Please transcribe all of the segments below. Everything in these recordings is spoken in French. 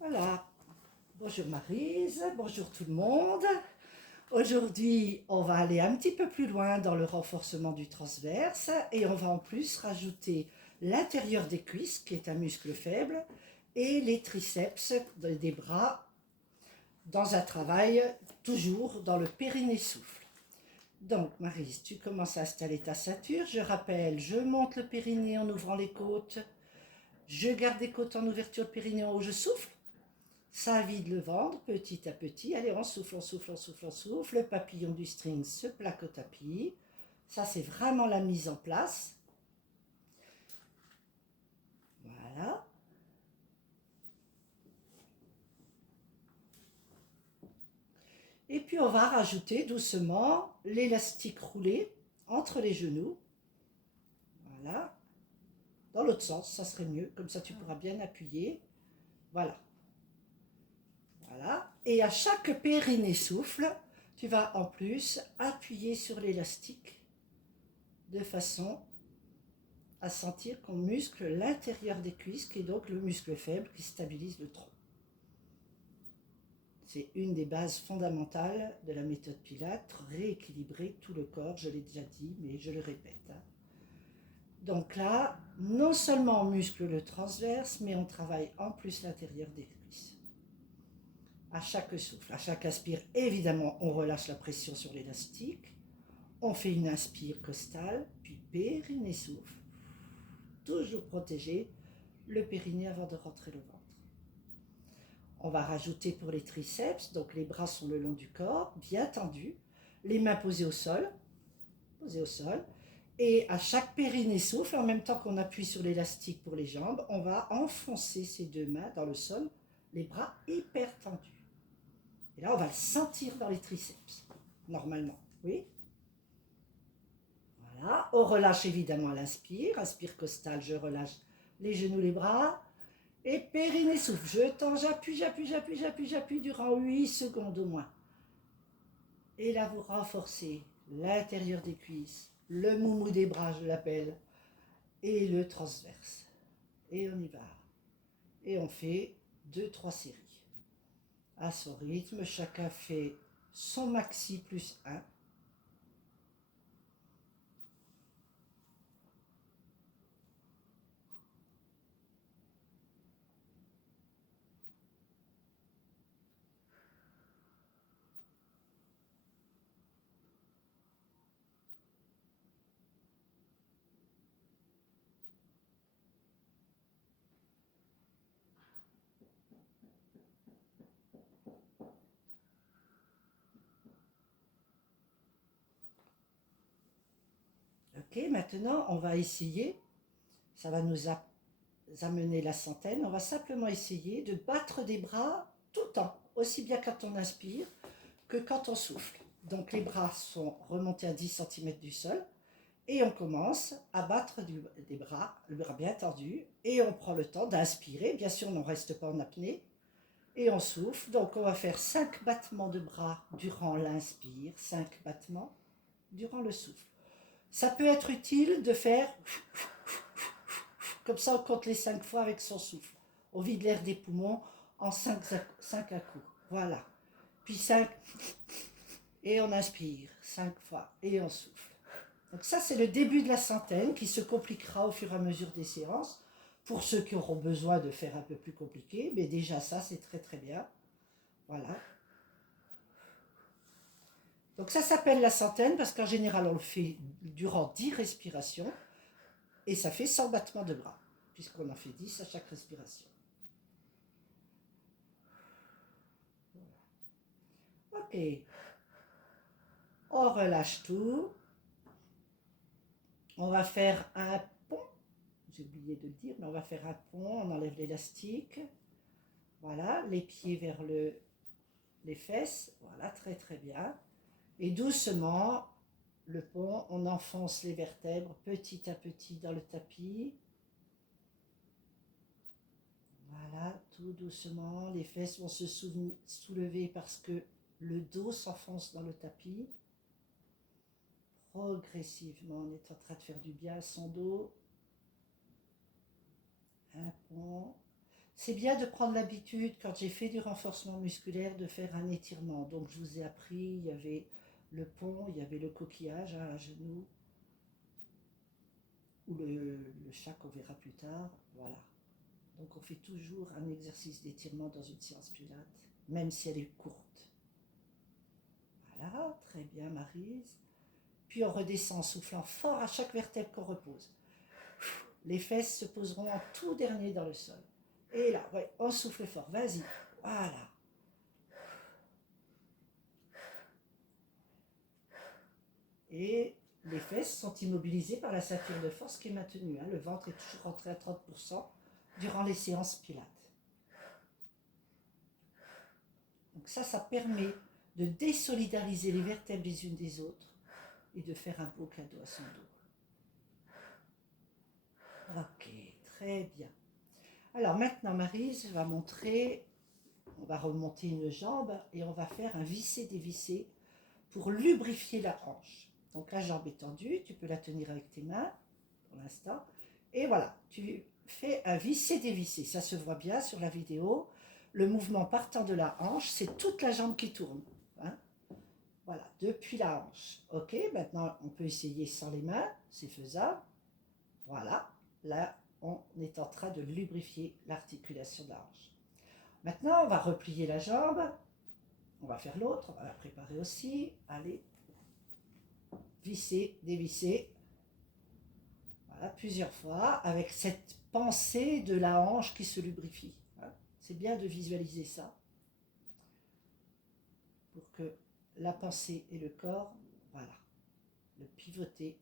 Voilà. Bonjour Maryse, bonjour tout le monde. Aujourd'hui, on va aller un petit peu plus loin dans le renforcement du transverse et on va en plus rajouter l'intérieur des cuisses, qui est un muscle faible, et les triceps des bras dans un travail toujours dans le périnée souffle. Donc Maryse, tu commences à installer ta ceinture. Je rappelle, je monte le périnée en ouvrant les côtes. Je garde les côtes en ouverture de périnée en haut, je souffle. Ça vide le ventre petit à petit. Allez, on souffle, on souffle, on souffle, on souffle. Le papillon du string se plaque au tapis. Ça, c'est vraiment la mise en place. Voilà. Et puis, on va rajouter doucement l'élastique roulé entre les genoux. Voilà. Dans l'autre sens, ça serait mieux. Comme ça, tu pourras bien appuyer. Voilà. Voilà. Et à chaque périnée souffle, tu vas en plus appuyer sur l'élastique de façon à sentir qu'on muscle l'intérieur des cuisses, qui est donc le muscle faible qui stabilise le tronc. C'est une des bases fondamentales de la méthode Pilates, rééquilibrer tout le corps, je l'ai déjà dit, mais je le répète. Donc là, non seulement on muscle le transverse, mais on travaille en plus l'intérieur des cuisses. À chaque souffle, à chaque inspire, évidemment, on relâche la pression sur l'élastique. On fait une inspire costale, puis périnée souffle. Toujours protéger le périnée avant de rentrer le ventre. On va rajouter pour les triceps, donc les bras sont le long du corps, bien tendus, les mains posées au sol, et à chaque périnée souffle, en même temps qu'on appuie sur l'élastique pour les jambes, on va enfoncer ces deux mains dans le sol, les bras hyper tendus. Et là, on va le sentir dans les triceps, normalement, oui. Voilà, on relâche évidemment à l'inspire, inspire costale, je relâche les genoux, les bras, et périnée souffle, je tends, j'appuie durant 8 secondes au moins. Et là, vous renforcez l'intérieur des cuisses, le moumou des bras, je l'appelle, et le transverse. Et on y va. Et on fait 2-3 séries. À son rythme, chacun fait son maxi plus 1. Ok, maintenant, on va essayer, ça va nous amener la centaine, on va simplement essayer de battre des bras tout le temps, aussi bien quand on inspire que quand on souffle. Donc les bras sont remontés à 10 cm du sol et on commence à battre des bras, le bras bien tendu, et on prend le temps d'inspirer, bien sûr on ne reste pas en apnée, et on souffle. Donc on va faire 5 battements de bras durant l'inspire, 5 battements durant le souffle. Ça peut être utile de faire comme ça, on compte les 5 fois avec son souffle. On vide l'air des poumons en 5 à coups. Voilà. Puis 5, et on inspire 5 fois, et on souffle. Donc ça, c'est le début de la centaine qui se compliquera au fur et à mesure des séances. Pour ceux qui auront besoin de faire un peu plus compliqué, mais déjà ça, c'est très très bien. Voilà. Donc ça s'appelle la centaine parce qu'en général, on le fait durant 10 respirations et ça fait 100 battements de bras, puisqu'on en fait 10 à chaque respiration. Ok, on relâche tout. On va faire un pont. J'ai oublié de le dire, mais on va faire un pont. On enlève l'élastique. Voilà, les pieds vers les fesses. Voilà, très très bien. Et doucement, le pont, on enfonce les vertèbres petit à petit dans le tapis. Voilà, tout doucement. Les fesses vont se soulever parce que le dos s'enfonce dans le tapis. Progressivement, on est en train de faire du bien à son dos. Un pont. C'est bien de prendre l'habitude, quand j'ai fait du renforcement musculaire, de faire un étirement. Donc je vous ai appris, il y avait le pont, il y avait le coquillage à genoux, ou le chat qu'on verra plus tard. Voilà. Donc on fait toujours un exercice d'étirement dans une séance pilates, même si elle est courte. Voilà, très bien Maryse. Puis on redescend en soufflant fort à chaque vertèbre qu'on repose. Les fesses se poseront en tout dernier dans le sol. Et là, ouais, on souffle fort, vas-y. Voilà. Et les fesses sont immobilisées par la ceinture de force qui est maintenue. Le ventre est toujours rentré à 30% durant les séances pilates. Donc ça permet de désolidariser les vertèbres les unes des autres et de faire un beau cadeau à son dos. Ok, très bien. Alors maintenant, Maryse va montrer, on va remonter une jambe et on va faire un vissé-dévissé pour lubrifier la hanche. Donc la jambe est tendue, tu peux la tenir avec tes mains pour l'instant. Et voilà, tu fais un vissé-dévissé. Ça se voit bien sur la vidéo. Le mouvement partant de la hanche, c'est toute la jambe qui tourne. Hein. Voilà, depuis la hanche. Ok, maintenant on peut essayer sans les mains, c'est faisable. Voilà, là on est en train de lubrifier l'articulation de la hanche. Maintenant on va replier la jambe. On va faire l'autre, on va la préparer aussi. Allez, visser, dévisser. Voilà, plusieurs fois, avec cette pensée de la hanche qui se lubrifie. C'est bien de visualiser ça, pour que la pensée et le corps, voilà, le pivoter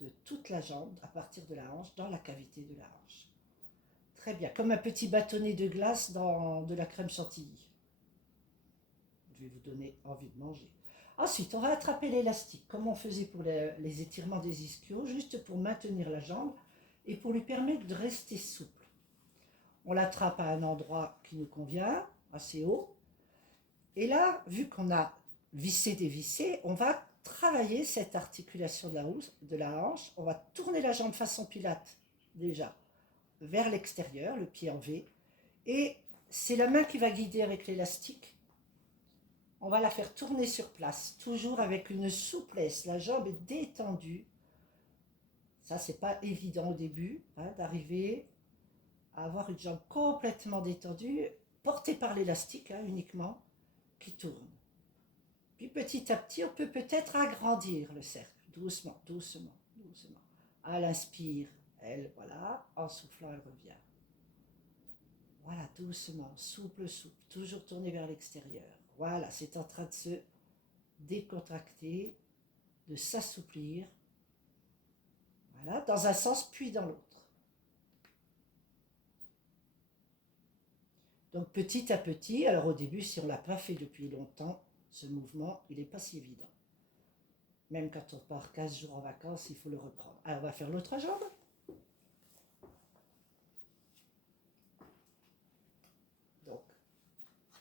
de toute la jambe, à partir de la hanche, dans la cavité de la hanche. Très bien, comme un petit bâtonnet de glace dans de la crème chantilly. Je vais vous donner envie de manger. Ensuite, on va attraper l'élastique, comme on faisait pour les étirements des ischios, juste pour maintenir la jambe et pour lui permettre de rester souple. On l'attrape à un endroit qui nous convient, assez haut. Et là, vu qu'on a vissé, dévissé, on va travailler cette articulation de la hanche. On va tourner la jambe façon pilate, déjà, vers l'extérieur, le pied en V. Et c'est la main qui va guider avec l'élastique. On va la faire tourner sur place, toujours avec une souplesse. La jambe est détendue. Ça, c'est pas évident au début, d'arriver à avoir une jambe complètement détendue, portée par l'élastique uniquement, qui tourne. Puis petit à petit, on peut peut-être agrandir le cercle, doucement, doucement, doucement. À l'inspire, elle, voilà, en soufflant, elle revient. Voilà, doucement, souple, souple, toujours tourné vers l'extérieur. Voilà, c'est en train de se décontracter, de s'assouplir. Voilà, dans un sens puis dans l'autre. Donc petit à petit, alors au début, si on ne l'a pas fait depuis longtemps, ce mouvement, il n'est pas si évident. Même quand on part 15 jours en vacances, il faut le reprendre. Alors on va faire l'autre jambe. Donc,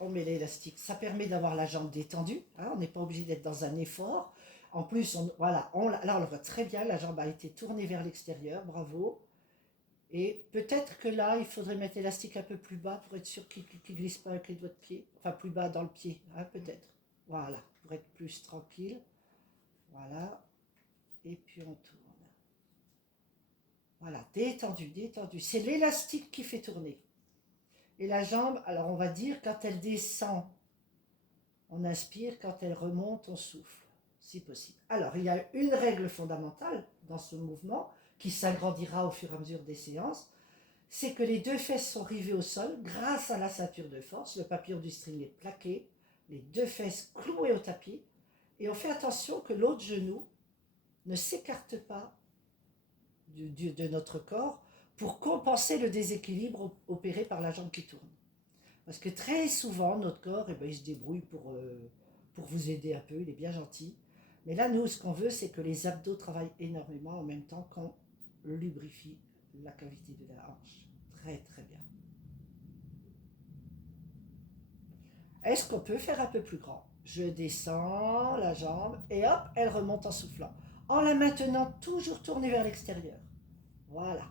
on met l'élastique. Ça permet d'avoir la jambe détendue. On n'est pas obligé d'être dans un effort. En plus, là on le voit très bien, la jambe a été tournée vers l'extérieur, bravo. Et peut-être que là, il faudrait mettre l'élastique un peu plus bas pour être sûr qu'il ne glisse pas avec les doigts de pied. Enfin, plus bas dans le pied, peut-être. Voilà, pour être plus tranquille. Voilà. Et puis on tourne. Voilà, détendu, détendu. C'est l'élastique qui fait tourner. Et la jambe, alors on va dire, quand elle descend, on inspire, quand elle remonte, on souffle, si possible. Alors, il y a une règle fondamentale dans ce mouvement, qui s'agrandira au fur et à mesure des séances, c'est que les deux fesses sont rivées au sol grâce à la ceinture de force. Le papillon du string est plaqué, les deux fesses clouées au tapis, et on fait attention que l'autre genou ne s'écarte pas de notre corps pour compenser le déséquilibre opéré par la jambe qui tourne. Parce que très souvent, notre corps, il se débrouille pour vous aider un peu, il est bien gentil. Mais là, nous, ce qu'on veut, c'est que les abdos travaillent énormément en même temps qu'on lubrifie la cavité de la hanche. Très, très bien. Est-ce qu'on peut faire un peu plus grand? Je descends la jambe et hop, elle remonte en soufflant. En la maintenant toujours tournée vers l'extérieur. Voilà.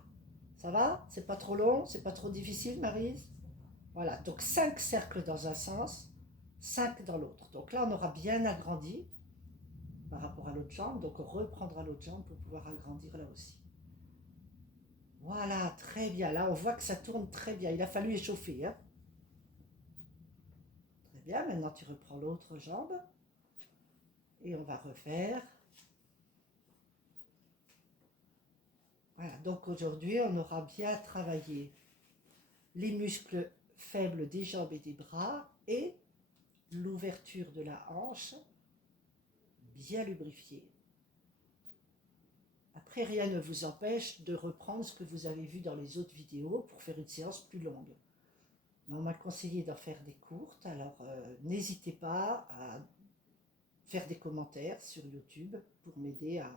Ça va? C'est pas trop long? C'est pas trop difficile, Maryse? Voilà, donc 5 cercles dans un sens, 5 dans l'autre. Donc là, on aura bien agrandi par rapport à l'autre jambe, donc on reprendra l'autre jambe pour pouvoir agrandir là aussi. Voilà, très bien. Là, on voit que ça tourne très bien. Il a fallu échauffer, hein. Très bien, maintenant tu reprends l'autre jambe et on va refaire. Voilà, donc aujourd'hui, on aura bien travaillé les muscles faibles des jambes et des bras et l'ouverture de la hanche bien lubrifiée. Après, rien ne vous empêche de reprendre ce que vous avez vu dans les autres vidéos pour faire une séance plus longue. Mais on m'a conseillé d'en faire des courtes, alors n'hésitez pas à faire des commentaires sur YouTube pour m'aider à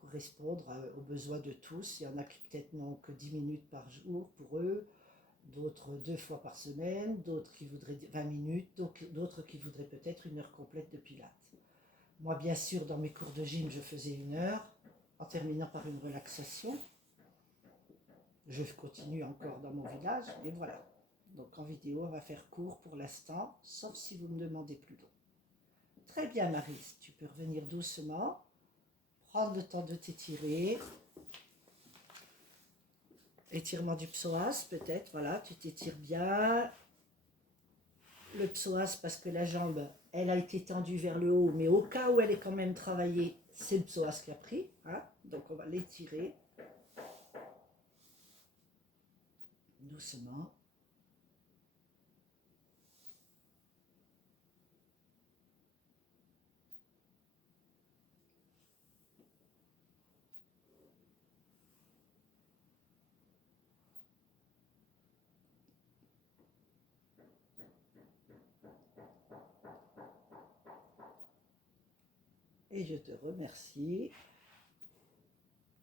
correspondre aux besoins de tous. Il y en a qui peut-être n'ont que 10 minutes par jour pour eux, d'autres 2 fois par semaine, d'autres qui voudraient 20 minutes, d'autres qui voudraient peut-être 1 heure complète de pilates. Moi, bien sûr, dans mes cours de gym, je faisais 1 heure, en terminant par une relaxation. Je continue encore dans mon village, et voilà. Donc en vidéo, on va faire court pour l'instant, sauf si vous me demandez plus long. Très bien, Maryse, tu peux revenir doucement, prendre le temps de t'étirer. Étirement du psoas, peut-être, voilà, tu t'étires bien. Le psoas, parce que la jambe, elle a été tendue vers le haut, mais au cas où elle est quand même travaillée, c'est le psoas qui a pris, hein, donc on va l'étirer doucement. Et je te remercie.